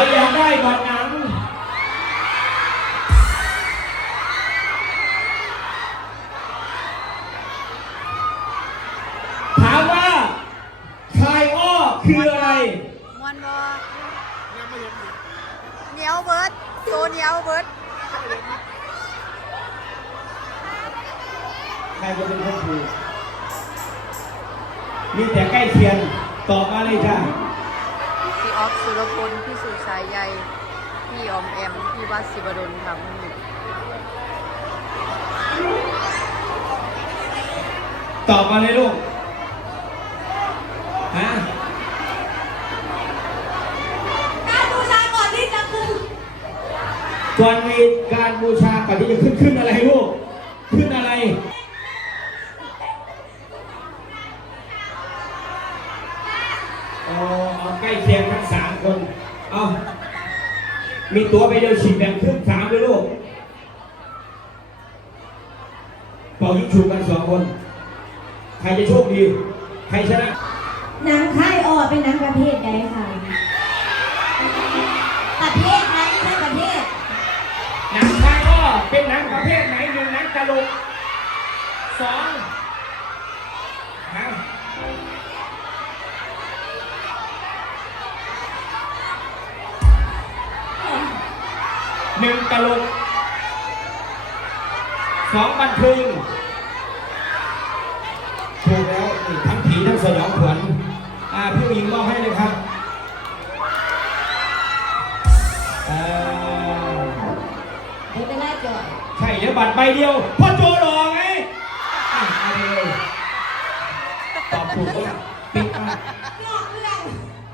รอยากได้บัตรหนัง ถามว่าชายอ้อคืออะไร มวนบอเหนียวเบิร์ดโตเหนียวเบิร์ดใครจะเป็นคนถูกมีแต่ใกล้เคียงตอบมาเลยจ้าพี่ ออฟสุรพลพี่สุสายใยพี่ออมแอมพี่วัดศิวดลครับตอบมาเลยลูก ฮะ การบูชาก่อนที่จะขึ้น ก่อนมีการบูชาก่อนที่จะขึ้นขึ้นอะไรลูก ขึ้นอะไร อ๋อเอาใกล้เคียงทั้งสาม คน เอามีตัวไปเดียวฉีดแบ่งครึ่งสามเลยลูกเป่ายิงฉุบกันสองคน ใครจะโชคดี ใครชนะหนังค่ายออเป็นหนังประเภทใดค่ะ ประเภทไหนใช่ประเภทหนังไทยก็เป็นหนังประเภทไหนหนึ่งหนังตลกสองฮะ หนึ่งตลกสองบันเทิงถูกแล้วนี่ทั้งผีทั้งสยองขวัญอ่าพี่หญิงมอบให้เลยครับเอ่อไม่เป็นไรจ่อยใช่แล้วบัตรใบเดียวพ่อโจหลอกไงอะเอาไปเลยตอบถูกแล้ว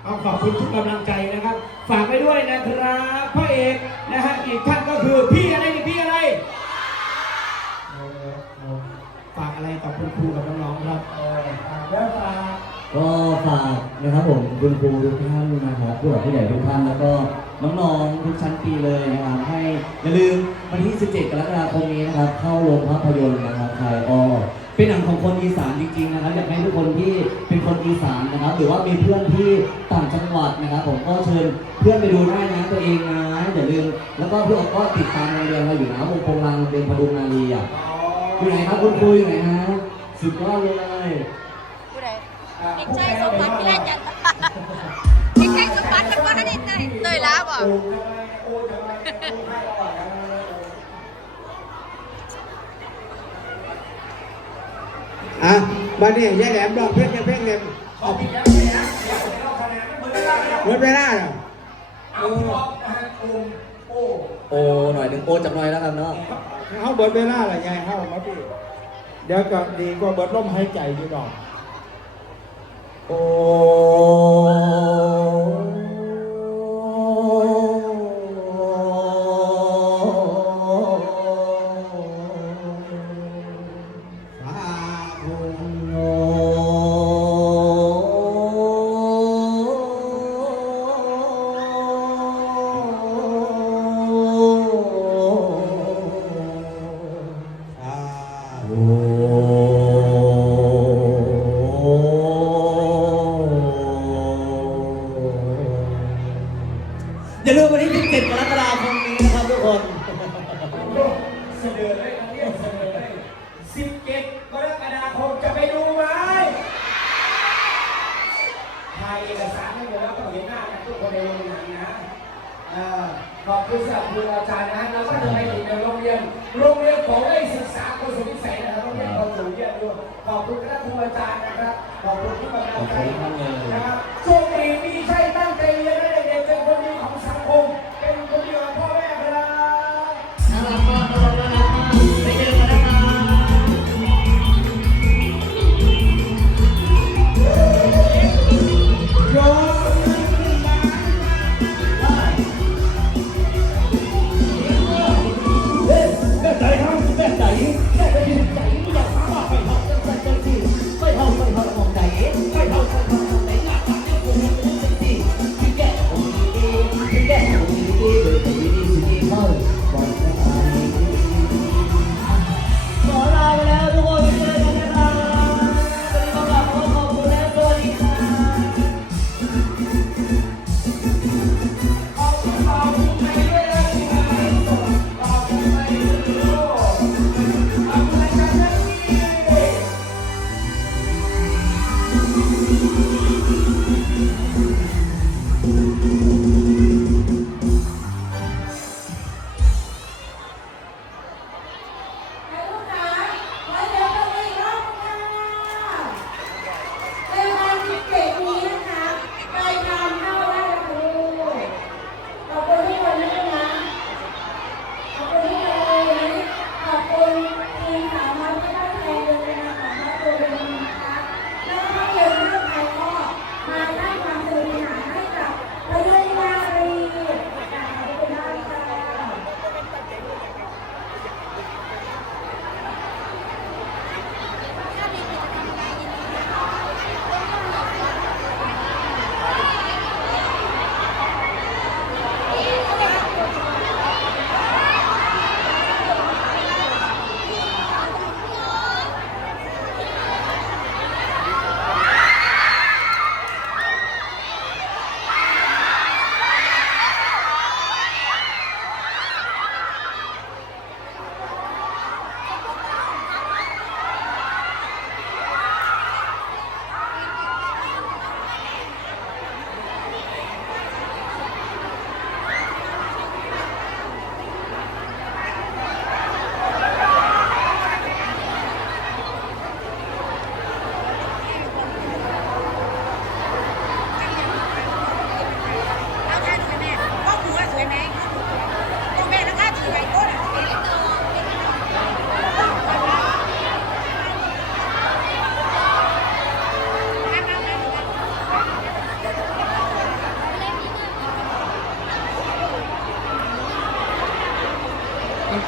เอาขอบคุณทุกกำลังใจนะครับ ฝากไปด้วยนะครับพระเอกนะฮะอีกท่านก็คือพี่อะไรนี่พี่อะไรเอาเอาฝากอะไรกับคุณครูกับน้องๆครับเออฝากแล้วฝากก็ฝากนะครับผมคุณครูทุกท่านนะครับผู้หลักผู้ใหญ่ทุกท่านแล้วก็น้องๆทุกชั้นปีเลยนะครับให้อย่าลืมวันที่ 17 กรกฎาคมนี้นะครับ เข้าโรงภาพยนตร์นะครับไทยออ เป็นหนังของคนอีสานจริงๆนะครับอยากให้ทุกคนที่เป็นคนอีสานนะครับ หรือว่ามีเพื่อนที่ต่างจังหวัดนะครับ ผมก็เชิญเพื่อนไปดูได้นะตัวเองนะอย่าลืมแล้วก็เพื่อนก็ติดตามโรงเรียนเราอยู่นะวงโปงลางโรงเรียนพดุงนารีอะอยู่ไหนครับคุณครูอยู่ไหนฮะสุดยอดเลยผู้ใดเด็กชายสมบัติพิราชจันทร์เด็กชายสมบัติเป็นว่านั่นเองไงเตยล้าบ่ อ้ทำไมโอ้ทำไมโอ้ให้อ่อนนะอะมาเนี่ยยายแหลมลองเพลงยังเพลงเร็วขอบคุณแล้วนะเดี๋ยวเราคะแนนมันหมดเวลาแล้วหมดเวลาแล้วเอาที่บอกนะฮะโอ้โอ้โอ้หน่อยหนึ่งโอ้จับหน่อยแล้วกันเนาะเขาเบิดเวลาอะไรไงเขามาพี่เดี๋ยวก็ดีกว่าเบิดลมหายใจอยู่ดอกโอ้ อย่าลืมวันที่17กรกฎาคมนี้นะครับทุกคนเสนอเลยครับเรียกเสนอเลยสิบเจ็ดกรกฎาคมจะไปดูไหมถ่ายเอกสารให้หมดแล้วก็เห็นหน้ากันทุกคนในโรงเรียนนะ ขอบคุณสำหรับคุณอาจารย์นะเราก็จะไปถึงในโรงเรียน โรงเรียนของได้ศึกษาคนสุวิสัยนะครับโรงเรียนคนสูงเรียนด้วยขอบคุณคณะครูอาจารย์นะครับ ขอบคุณที่กำลังใจนะครับโชคดีมีใช่ตั้งใจเรียนให้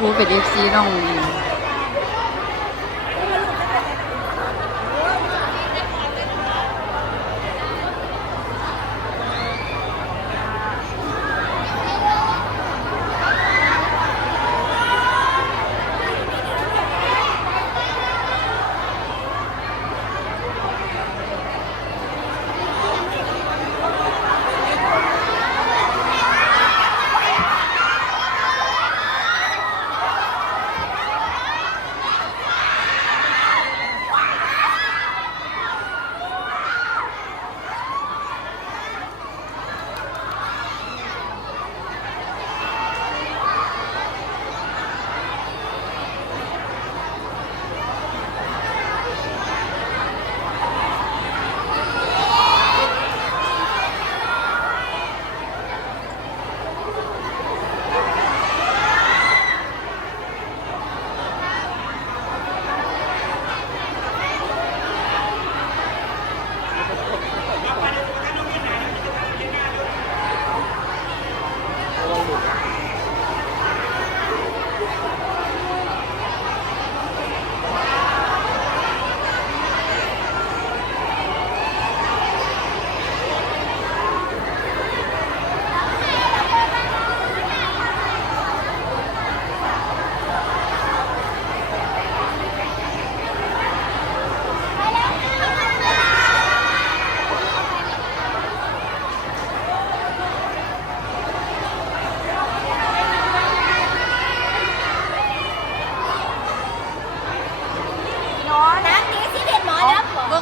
คุณครูเ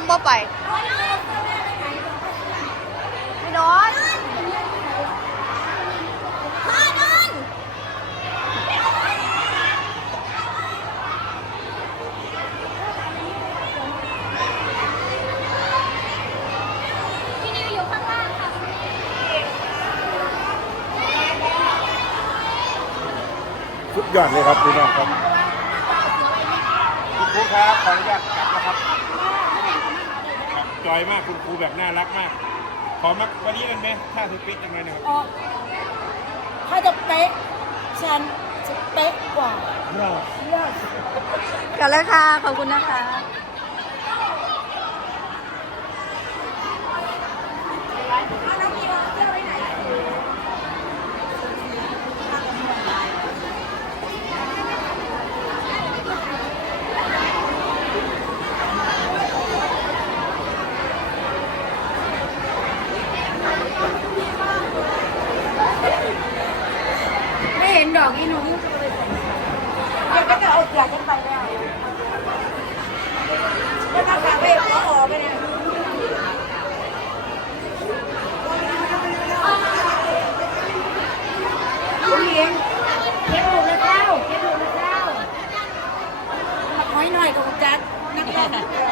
งบ่ไปไม่นอนพ่อนอนพี่นิวอยู่ข้างล่างค่ะสุดยอดเลยครับพี่น้องครับคุณครูครับขออนุญาตกลับนะครับ จอยมากคุณครูแบบน่ารักมาก ขอมาวันนี้กันไหมถ้าถึงปิดจังเลยนะครับออกถ้าจะเป๊ะฉันจะเป๊ะกว่ากันแล้วค่ะ ขอบคุณนะคะ Yeah.